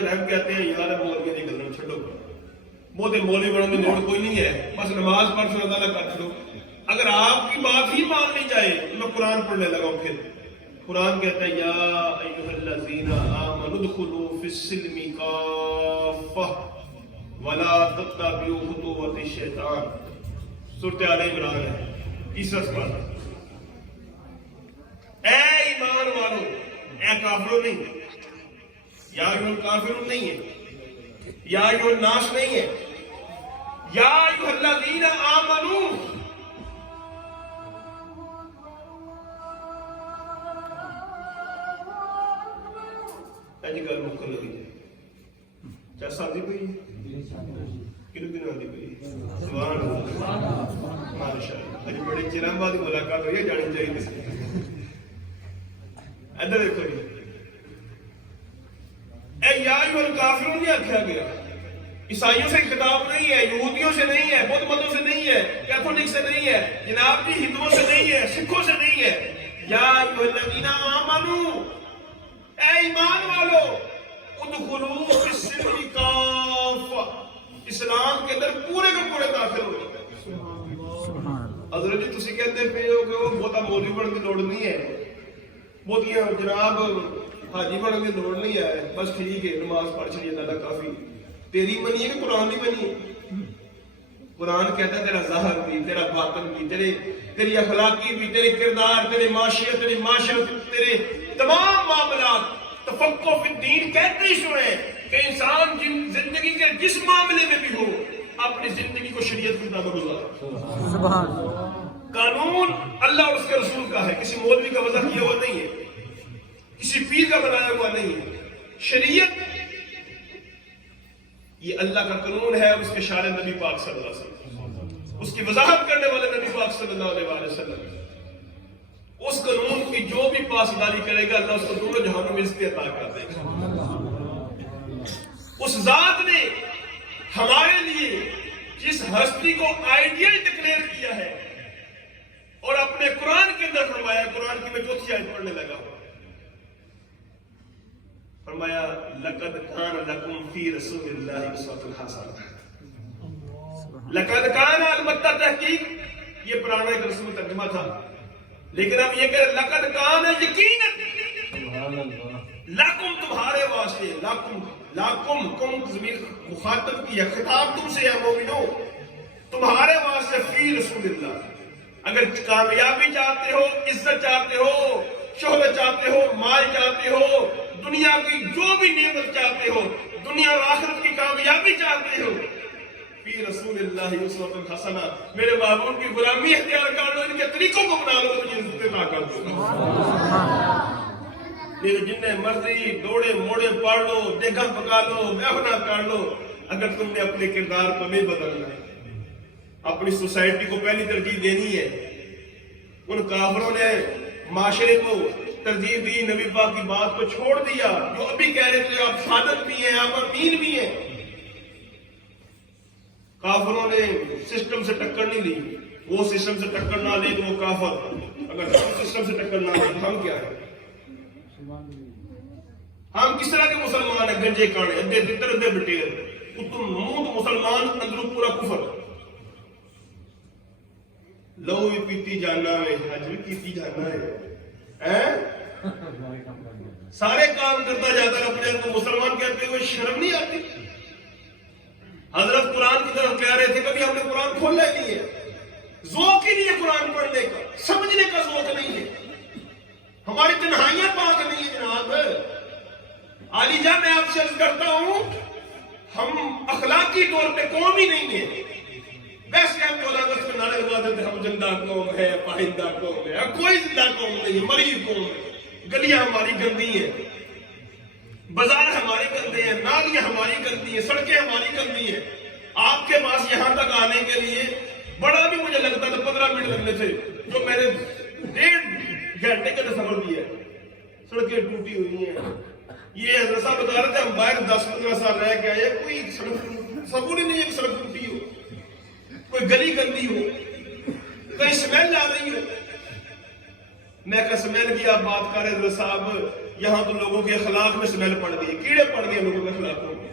رحم کہتے ہیں یار مولوی کی گلوں چھڈو بہت مولوی بننے کی لوڑ کوئی نہیں ہے، بس نماز پڑھ سو اللہ کر چھوڑو۔ اگر آپ کی بات ہی مان لی جائے تو میں قرآن پڑھنے لگا ہوں۔ پھر قرآن کہتا ہے یا ایھا الذین آمنوا ادخلوا فی السلم کافہ ولا تتبعوا خطوات الشیطان، سورۃ آل عمران ہے، تیسرا سپارہ۔ اے ایمان والو، اے کافروں نہیں، یا ایھا الکافرون نہیں ہے، یا ایھا الناس نہیں ہے، یا ایھا الذین آمنوا۔ گل مکن لگی جائے چس آتی پی کنو کنو آتی پی سبحان اللہ ماشاء اللہ۔ اج بڑے چران بعد ملاقات ہوئی ہے، جانی چاہیے۔ ادھر دیکھو جی، اے یا ایھا الکافرون نہیں آکھا گیا، عیسائیوں سے خطاب نہیں ہے، یہودیوں سے نہیں ہے، بدھ متوں سے نہیں ہے، کیتھولک سے نہیں ہے، جناب جی ہندوؤں سے نہیں ہے، سکھوں سے نہیں ہے۔ یا ایھا الذین آمنوا، اے ایمان والو، ادخلوا فی السلم کافہ، اسلام کے اندر پورے کے پورے داخل ہو جائے۔ حضرت جی تسی کہتے پے ہو کہ وہ بہتا مولوی بننے کی لوڑ نہیں ہے، بہتیاں جناب حاجی بننے کی لوڑ نہیں ہے، بس ٹھیک ہے نماز پڑھ چلیے اللہ کافی۔ تیری منی ہے کہ قرآن نہیں منی ہے؟ قرآن کہتا ہے تیرا ظاہر بھی، تیرا باطن بھی، تیری اخلاقی بھی، تیرے کردار، تیرے معاشیت، تیری معاشرت، تیرے تمام معاملات۔ تفقہ فی الدین کہتے ہی سنے کہ انسان زندگی کے جس معاملے میں بھی ہو اپنی زندگی کو شریعت کے مطابق گزارے۔ سبحان اللہ۔ قانون اللہ اور اس کے رسول کا ہے، کسی مولوی کا وضع کیا ہوا نہیں ہے، کسی پیر کا بنایا ہوا نہیں ہے۔ شریعت یہ اللہ کا قانون ہے، اس کے شارع نبی پاک صلی اللہ علیہ وسلم، اس کی وضاحت کرنے والے نبی پاک صلی اللہ علیہ وسلم۔ اس قانون کی جو بھی پاسداری کرے گا اللہ اس کو دونوں جہانوں میں عزت عطا کر دے گا۔ اس ذات نے ہمارے لیے جس ہستی کو آئیڈیل ڈکلیئر کیا ہے اور اپنے قرآن کے اندر فرمایا، قرآن کی میں چوتھی آیت پڑھنے لگا ہوں، فرمایا لقد کان لکم فی رسول اللہ اسوۃ حسنہ۔ لقد کان البتہ تحقیق، یہ پرانا ایک رسول ترجمہ تھا، لیکن اب یہ کہ لقد کان یقیناً لکم تمہارے واسطے، لکم کم ضمیر مخاطب کی ہے، خطاب تم سے ہے مومنو، تمہارے واسطے فی رسول اللہ۔ اگر کامیابی چاہتے ہو، عزت چاہتے ہو، شہرت چاہتے ہو، مال چاہتے ہو، دنیا کی جو بھی نعمت چاہتے ہو، دنیا اور آخرت کی کامیابی چاہتے ہو، فی رسول اللہ اسوۃ حسنہ، میرے محبوب کی غلامی اختیار کر لو، ان کے طریقوں کو بنا لو تو مجھے عزت عطا کر دو۔ لیکن جتنے مرضی دوڑے موڑے پڑھ لو، دیکھا پکا لو، محفنا کر لو، اگر تم نے اپنے کردار کو نہیں بدلنا ہے، اپنی سوسائٹی کو پہلی ترجیح دینی ہے۔ ان کافروں نے معاشرے کو ترجیح دی، نبی پاک کی بات کو چھوڑ دیا، جو ابھی کہہ رہے تھے آپ صادق بھی ہیں، آپ امین بھی ہیں۔ کافروں نے سسٹم سے ٹکر نہیں لی، وہ سسٹم سے ٹکر نہ لی تو وہ کافر، اگر ہم سسٹم سے ٹکر نہ لی تو ہم کیا ہیں؟ ہم کس طرح کے مسلمان ہیں؟ گنجے کانے، ادھے تتر ادھے بٹیر، اتم نمود مسلمان، اندرو پورا کفر۔ لو بھی پیتی جانا ہے، حج بھی پیتی جانا ہے، سارے کام کرتا جاتا ہے، اپنے آپ کو مسلمان کہتے ہوئے شرم نہیں آتی؟ حضرت قرآن کی طرف کہہ رہے تھے، کبھی ہم نے قرآن کھولا ہی نہیں ہے، ذوق ہی نہیں ہے قرآن پڑھنے کا، سمجھنے کا ذوق نہیں ہے، ہماری تنہائیاں پاک نہیں ہے جناب۔ علی جان میں آپ سے عرض کرتا ہوں، ہم اخلاقی طور پہ قوم ہی نہیں ہے، ویسے ہم اولاد سے نعرے لگاتے تھے ہم زندہ قوم ہے، پائندہ قوم ہے، کوئی زندہ قوم نہیں ہے، مری قوم ہے۔ گلیاں ہماری گندی ہیں، بازار ہماری گندے ہیں، نالیاں ہماری گندی ہیں، سڑکیں ہماری گندی ہیں۔ آپ کے پاس یہاں تک آنے کے لیے بڑا بھی مجھے لگتا تھا 15 منٹ لگنے تھے، جو میں نے 1.5 گھنٹے کا سفر دیا ہے۔ سڑکیں ٹوٹی ہوئی ہیں، یہ حضرت صاحب بتا رہے تھے ہم باہر 10-15 سال رہ کے آئے، کوئی سبور ہی نہیں ہے کہ سڑک ٹوٹی ہو، کوئی گلی گندی ہو، کہیں سمیل آ رہی ہو۔ میں کہا سمیل کی آپ بات کر رہے حضرت صاحب، یہاں تو لوگوں کے اخلاق میں سمیل پڑ گئی، کیڑے پڑ گئے لوگوں کے اخلاقوں میں،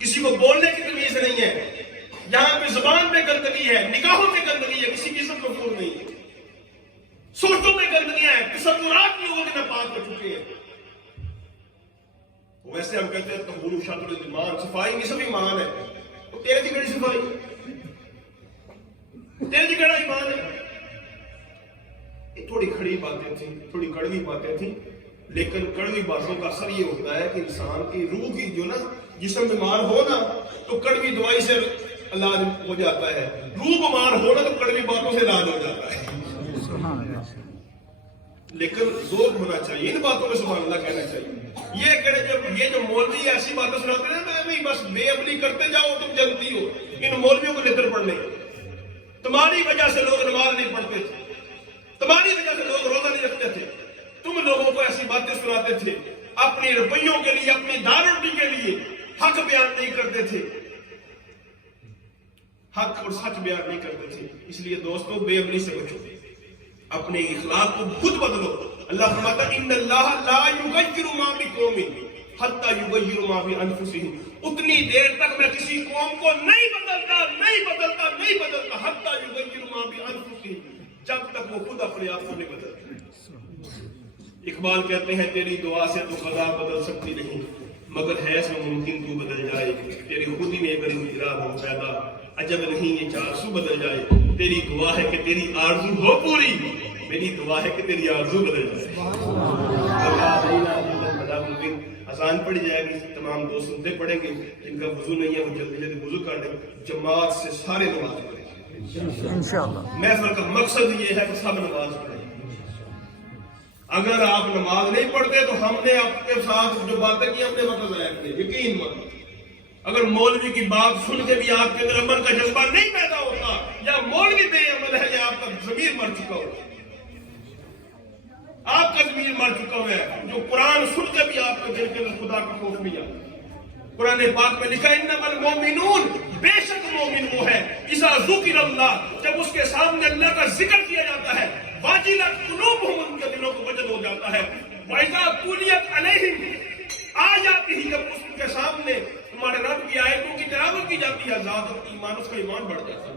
کسی کو بولنے کی تمیز نہیں ہے، یہاں پہ زبان میں گندگی ہے، نگاہوں میں گندگی ہے، کسی قسم کا فور نہیں ہے، سوچوں میں گندگیاں ہیں، تصورات لوگوں کے ناپاک ہو چکے ہیں۔ ویسے ہم کہتے ہیں طہور شطر الایمان، صفائی نہیں سب ایمان ہے، تو تیرے کی کڑی صفائی، تیرے کی کڑا ایمان ہے؟ یہ تھوڑی کھڑی باتیں تھیں، تھوڑی کڑوی باتیں تھیں، لیکن کڑوی باتوں کا اثر یہ ہوتا ہے کہ انسان کی روح کی جو نا جسم بیمار ہو نا تو کڑوی دوائی سے علاج ہو جاتا ہے، روح بیمار ہو نا تو کڑوی باتوں سے علاج ہو جاتا ہے۔ لیکن ذوق ہونا چاہیے، ان باتوں میں سبحان اللہ کہنا چاہیے۔ یہ جو مولوی ایسی باتیں سناتے ہیں نا، میں بس بے عملی کرتے جاؤ تم جلدی ہو، ان مولویوں کو نتر پڑنے، تمہاری وجہ سے لوگ نماز نہیں پڑھتے تھے، تمہاری وجہ سے لوگ روزہ نہیں رکھتے تھے، تم لوگوں کو ایسی باتیں سناتے تھے، اپنی روپیوں کے لیے، اپنی دارالڈی کے لیے حق بیان نہیں کرتے تھے، حق اور سچ بیان نہیں کرتے تھے۔ اس لیے دوستو بے عملی سے بچو، اپنے اخلاق کو خود بدلو۔ اللہ فرماتا ہے ان اللہ لا یغیر ما بقوم حتی یغیروا ما بانفسہم، اتنی دیر تک میں کسی قوم کو نہیں بدلتا حتی یغیروا ما بانفسہم، جب تک وہ خود اپنے آپ کو نہیں بدلتے۔ اقبال کہتے ہیں تیری دعا سے تو قضا بدل سکتی نہیں، مگر ہے سو ممکن تو بدل جائے، تیری خود ہی میں اگر اجرا ہو پیدا، عجب نہیں یہ 400 بدل جائے، تیری دعا ہے کہ تیری آرزو ہو پوری، میری دعا ہے کہ تیری آرزو بدل جائے۔ اذان پڑھی جائے گی، تمام دوست سنتے پڑھیں گے، جن کا وضو نہیں ہے وہ جلدی جلدی وضو کر دیں، جماعت سے سارے نماز پڑھیں انشاءاللہ۔ محفل کا مقصد یہ ہے کہ سب نماز پڑھیں۔ اگر آپ نماز نہیں پڑھتے تو ہم نے آپ کے ساتھ جو باتیں کی ہم نے وقت ضائع کر دی، یقین مت۔ اگر مولوی کی بات سن کے بھی آپ کے اندر عمل کا جذبہ نہیں پیدا ہوتا، یا مولوی بے عمل ہے یا آپ کا ضمیر مر چکا ہوتا، آپ کا ضمیر مر چکا ہوا ہے، جو قرآن سن کے بھی آپ کے دل کے اندر خدا کا خوف نہیں آتا۔ قرآن پاک میں لکھا ہے انما المؤمنون، بے شک مومن وہ ہے اذا ذکر اللہ، جب اس کے سامنے اللہ کا ذکر کیا جاتا ہے، واجلت قلوبہم، ان کے دلوں کو وجل ہو جاتا ہے، وَإِذَا تُلِيَتْ عَلَيْهِمْ آیاتہ، جب اس کے سامنے تمہارے رب کی آیتوں کی تلاوت کی جاتی ہے، زادت ایمان، اس کا ایمان بڑھ جاتا ہے۔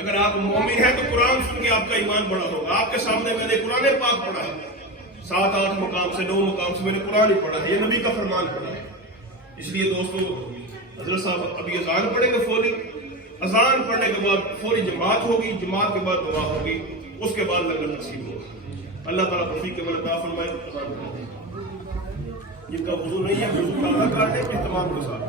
اگر آپ مومن ہیں تو قرآن سن کے آپ کا ایمان بڑا ہوگا۔ آپ کے سامنے میں نے قرآن پاک پڑھا ہے، 7-8 مقام سے 9 مقام سے میں نے قرآن ہی پڑھا ہے، یہ نبی کا فرمان پڑھا ہے۔ اس لیے دوستو حضرت صاحب ابھی اذان پڑھیں گے، فوری اذان پڑھنے کے بعد فوری جماعت ہوگی، جماعت کے بعد دعا ہوگی، اس کے بعد لنگر تقسیم ہوگا۔ اللہ تعالیٰ توفیق عمل عطا فرمائے۔ جن کا وضو نہیں ہے وضو تازہ کر دیں اہتمام کے ساتھ۔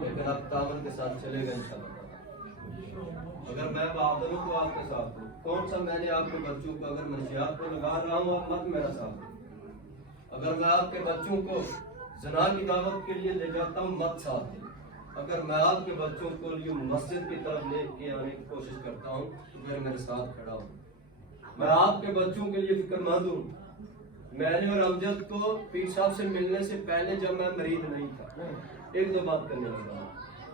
لیکن آپ تعاون کے ساتھ چلے گئے انشاءاللہ۔ اگر میں بہادر ہوں تو آپ کے ساتھ ہوں، کون سا میں نے آپ کے بچوں کو اگر منشیات کو لگا رہا ہوں آپ مت میرا ساتھ دیں۔ اگر میں آپ کے بچوں کو زنا کی دعوت کے لیے لے جاتا ہوں مت ساتھ دیں۔ اگر میں آپ کے بچوں کو یہ مسجد کی طرف لے کے آنے کی کوشش کرتا ہوں تو پھر میرے ساتھ کھڑا ہوں۔ میں آپ کے بچوں کے لیے فکر مند ہوں۔ میں نے اور امجد کو پیر صاحب سے ملنے سے پہلے جب میں مریض نہیں تھا، ایک دو بات کرنے لگا،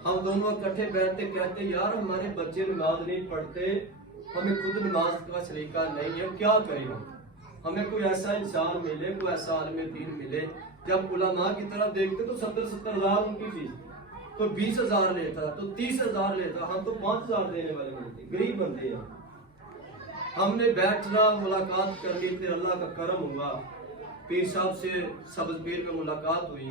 ہم دونوں اکٹھے بیٹھتے کہتے یار ہمارے بچے نماز نہیں پڑھتے، ہمیں خود نماز کا سلیقہ نہیں ہے، کیا کریں ہمیں کوئی ایسا انسان ملے، کوئی ایسا عالم دین ملے۔ جب علماء کی طرف دیکھتے تو 70-70 ہزار ان کی فیس، تو 20,000 لیتا، تو 30,000 لیتا، ہم تو 5,000 دینے والے ملتے، غریب بندے ہیں۔ ہم نے بیٹھنا، ملاقات کر لی، پھر اللہ کا کرم ہوا، پیر صاحب سے سبز پیر میں ملاقات ہوئی۔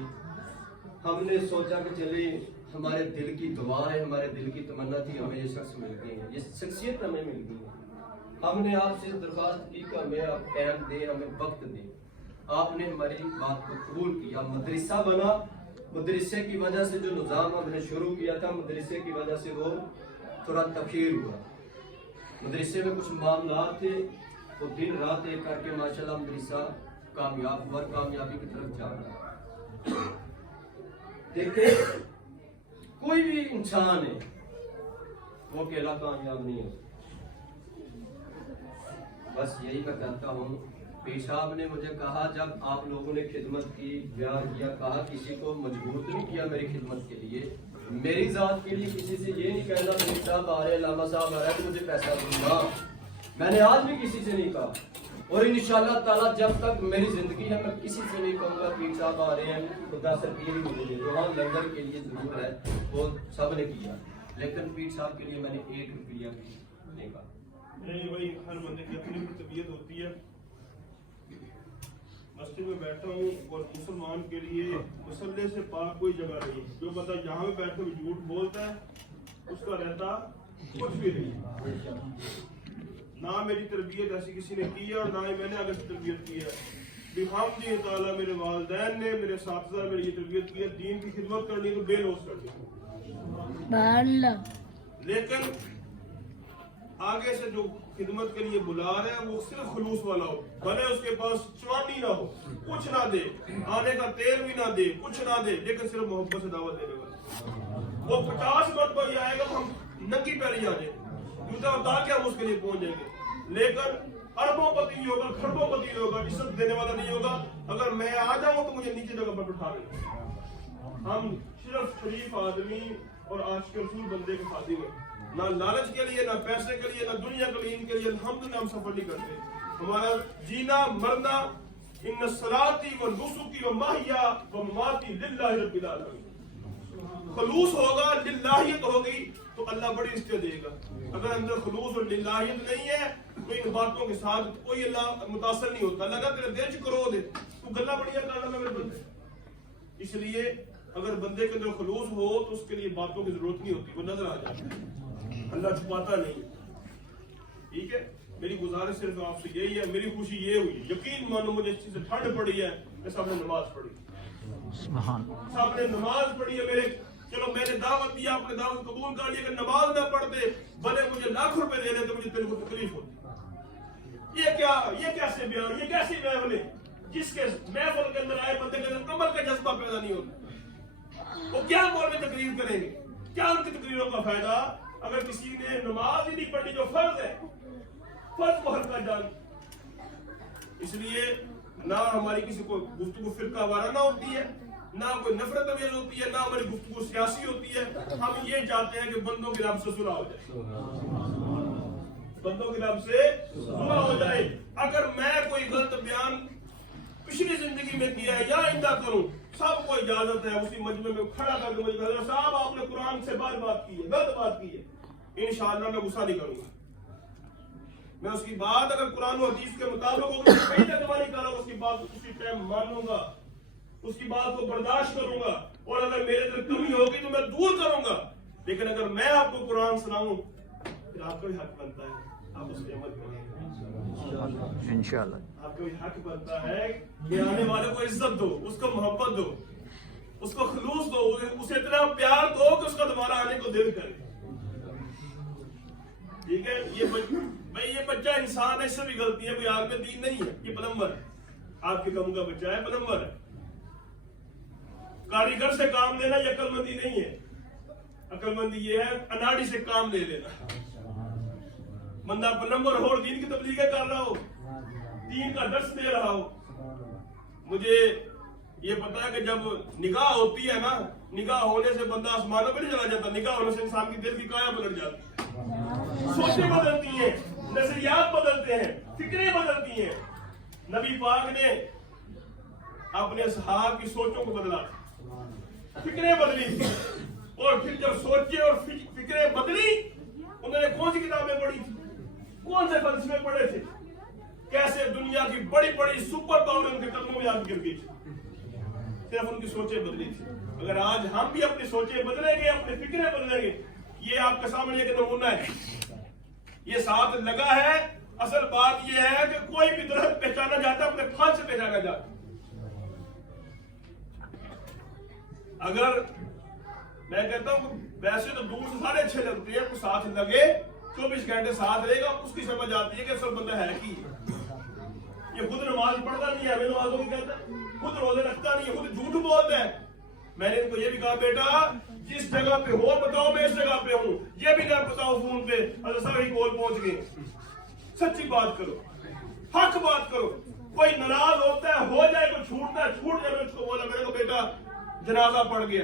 ہم نے سوچا کہ چلے ہمارے دل کی دعا ہے، ہمارے دل کی تمنا تھی، ہمیں یہ شخص مل گئی ہے، یہ شخصیت ہمیں مل گئی ہے۔ ہم نے آپ سے درخواست کی کہ ہمیں آپ ٹائم دیں، ہمیں وقت دیں۔ آپ نے ہماری بات کو قبول کیا، مدرسہ بنا۔ مدرسے کی وجہ سے جو نظام ہم نے شروع کیا تھا، مدرسے کی وجہ سے وہ تھوڑا تخیر ہوا۔ مدرسے میں کچھ معاملات تھے، وہ دن رات ایک کر کے ماشاءاللہ مدرسہ کامیاب ہوا، کامیابی کی طرف جا رہا ہے۔ دیکھیں کوئی بھی انسان ہے وہ اکیلا کامیاب نہیں ہے۔ بس یہی میں کہتا ہوں، پیر صاحب نے مجھے کہا جب آپ لوگوں نے خدمت کی، بیان کیا، کہا کسی کو مجبور نہیں کیا میری خدمت کے لیے، میری ذات کے لیے کسی سے یہ نہیں کہنا پیر صاحب آ رہے ہیں، علامہ صاحب آ رہے ہیں تو مجھے پیسہ دوں گا. میں نے آج بھی کسی سے نہیں کہا، اور انشاءاللہ تعالیٰ جب تک میری زندگی ہے میں کسی سے نہیں کہوں گا پیر صاحب آ رہے ہیں تو 10 روپیے بھی مجھے دے دو. ہاں لنگر کے لیے ضرور ہے، وہ سب نے کیا، لیکن پیر صاحب کے لیے میں نے 1 روپیہ بھی نہیں کہا. نہیں بھائی، ہر بندے کی اپنی طبیعت ہوتی ہے. مسجد میں بیٹھا ہوں اور مسلمان کے لیے مسلح سے پاک کوئی جگہ نہیں. جو بندہ یہاں پہ بیٹھ کے جھوٹ بولتا ہے اس کا رہتا کچھ بھی نہیں. نہ میری تربیت ایسی کسی نے کی ہے اور نہ ہی میں نے اگر تربیت کی ہے. بحمدہ تعالیٰ میرے والدین نے، میرے اساتذہ نے میری یہ تربیت کی ہے. دین کی خدمت کرنی تو بے لوث کرنی، لیکن آگے سے جو خدمت کے لیے بلا رہے ہیں وہ صرف خلوص والا ہو. بھلے اس کے پاس چوانی نہ ہو، کچھ نہ دے، آنے کا تیل بھی نہ دے، کچھ نہ دے، لیکن صرف محبت سے دعوت دینے والا. وہ 50 مرتبہ یہ آئے گا ہم ننگی پیری آ جائیں گے، جوتا اتار کے ہم اس کے لیے پہنچ جائیں گے. لیکن اربوں پتی ہوگا، کھربوں پتی ہوگا، عزت دینے والا نہیں ہوگا. اگر میں آ جاؤں تو مجھے نیچے جگہ پر بٹھا لیں. ہم صرف شریف آدمی اور عاشق رسول بندے کے خادم ہیں. نہ لالچ کے لیے، نہ پیسے کے لیے، نہ دنیا کلیم کے لیے الحمدللہ ہم سفر نہیں کرتے. ہمارا جینا مرنا ان صلاتی و نسکی و محیا و مماتی للہ رب العالمین. خلوص ہوگا، للہیت ہوگی تو اللہ بڑی عزت دے گا. اگر اندر خلوص اور للہیت نہیں ہے تو ان باتوں کے ساتھ کوئی اللہ متاثر نہیں ہوتا. اللہ کا تیرے دل چ کرو دے تو گلا بڑیاں کرنا میرے بندے. اس لیے اگر بندے کے اندر خلوص ہو تو اس کے لیے باتوں کی ضرورت نہیں ہوتی، وہ نظر آ جاتا ہے. اللہ چھپاتا نہیں. ٹھیک ہے، میری گزارش صرف آپ سے یہی ہے. میری خوشی یہ ہوئی، یقین مانو مجھے اس چیز سے ٹھنڈ پڑی ہے کہ سب نے نماز پڑھی، سب نے نماز پڑھی ہے. میرے چلو میں نے دعوت دیا، آپ نے دعوت قبول کر لیا. کہ نماز نہ پڑھتے بھلے مجھے لاکھ روپے دے رہے تو مجھے تیرے کو تکلیف ہوتی. یہ کیسے بیان، یہ کیسی محفل ہے جس کے محفل کے اندر آئے بندے کے اندر عمل کا جذبہ پیدا نہیں ہوتا. وہ کیا مول میں تقریر کریں گے؟ کیا ان کی تقریروں کا فائدہ اگر کسی نے نماز ہی نہیں پڑھی جو فرض ہے، فرض کو ہلکا ڈال. اس لیے نہ ہماری کسی کو گفتگو فرقہ وارانہ ہوتی ہے، نہ کوئی نفرت امیز ہوتی ہے، نہ ہماری گفتگو سیاسی ہوتی ہے. ہم یہ چاہتے ہیں کہ بندوں کی رب سے صلح ہو جائے، بندوں کی رب سے صلح ہو جائے. اگر میں کوئی غلط بیان پچھلی زندگی میں کیا ہے یا آئندہ کروں، سب کو اجازت ہے اسی مجمع میں کھڑا کر کے مجھے کہا صاحب آپ نے قرآن سے بات کی ہے، غلط بات کی ہے. انشاءاللہ میں غصہ نہیں کروں گا. میں اس کی بات اگر قرآن و حدیث کے مطابق ہوگی تو کہیں ترجمہ نہیں کروں گا، اس کی بات کو اسی ٹائم مانوں گا، اس کی بات کو برداشت کروں گا. اور اگر میرے اندر کمی ہوگی تو میں دور کروں گا. لیکن اگر میں آپ کو قرآن سناؤں پھر آپ کا بھی حق بنتا ہے آپ اس پہ عمل کریں. انشاءاللہ آپ کا بھی حق بنتا ہے کہ آنے والے کو عزت دو، اس کو محبت دو، اس کو خلوص دو، اسے اتنا پیار دو کہ اس کا دوبارہ آنے کو دل کرے. ٹھیک ہے، یہ بچہ انسان ہے، اس سے بھی غلطی ہے، کوئی عالم دین نہیں ہے. یہ پلمبر ہے، آپ کے کم کا بچہ ہے، پلمبر ہے. کاریگر سے کام لینا یہ عقل مندی نہیں ہے. عقل مندی یہ ہے اناڑی سے کام لے لینا. بندہ پلمبر ہو اور دین کی تبلیغیں کر رہا ہو، دین کا درس دے رہا ہو. مجھے یہ پتا ہے کہ جب نگاہ ہوتی ہے نا، نگاہ ہونے سے بندہ آسمانوں پہ نہیں چلا جاتا، نگاہ ہونے سے انسان کی دل کی کایا بدل جاتی ہے، سوچیں بدلتی ہیں، نظریات بدلتے ہیں، فکریں بدلتی ہیں. نبی پاک نے اپنے اصحاب کی سوچوں کو بدلا، فکریں بدلی تھی. اور پھر جب سوچے اور فکریں بدلی، انہوں نے کون سی کتابیں پڑھی تھی، کون سے فلسفے پڑھے تھے، کیسے دنیا کی بڑی بڑی سپر پاور ان کے قدموں میں آ کے گر گئی تھی، صرف ان کی سوچیں بدلی تھی. اگر آج ہم بھی اپنی سوچیں بدلیں گے، اپنی فکریں بدلیں گے، یہ آپ کے سامنے ایک نمونہ ہے، یہ ساتھ لگا ہے. اصل بات یہ ہے کہ کوئی بھی درخت پہچانا جاتا ہے اپنے پھل سے پہچانا جاتا. اگر میں کہتا ہوں ویسے تو دور سے سارے اچھے لگتے ہیں، کوئی ساتھ لگے 24 گھنٹے ساتھ رہے گا، اس کی سمجھ آتی ہے کہ اصل بندہ ہے کی. یہ خود نماز پڑھتا نہیں ہے، ہمیں نمازوں کی کہتا ہے، خود روزے رکھتا نہیں ہے، خود جھوٹ بولتا ہے. میں نے ان کو یہ بھی کہا بیٹا جس جگہ پہ ہو بتاؤ میں اس جگہ پہ ہوں، یہ بھی نہ بتاؤ فون پہ اگر سارے کال پہنچ گئے. سچی بات کرو، حق بات کرو. کوئی ناراض ہوتا ہے ہو جائے، کوئی چھوٹتا ہے چھوٹ جائے. میں اس کو بولا میرے کو بیٹا جنازہ پڑ گیا،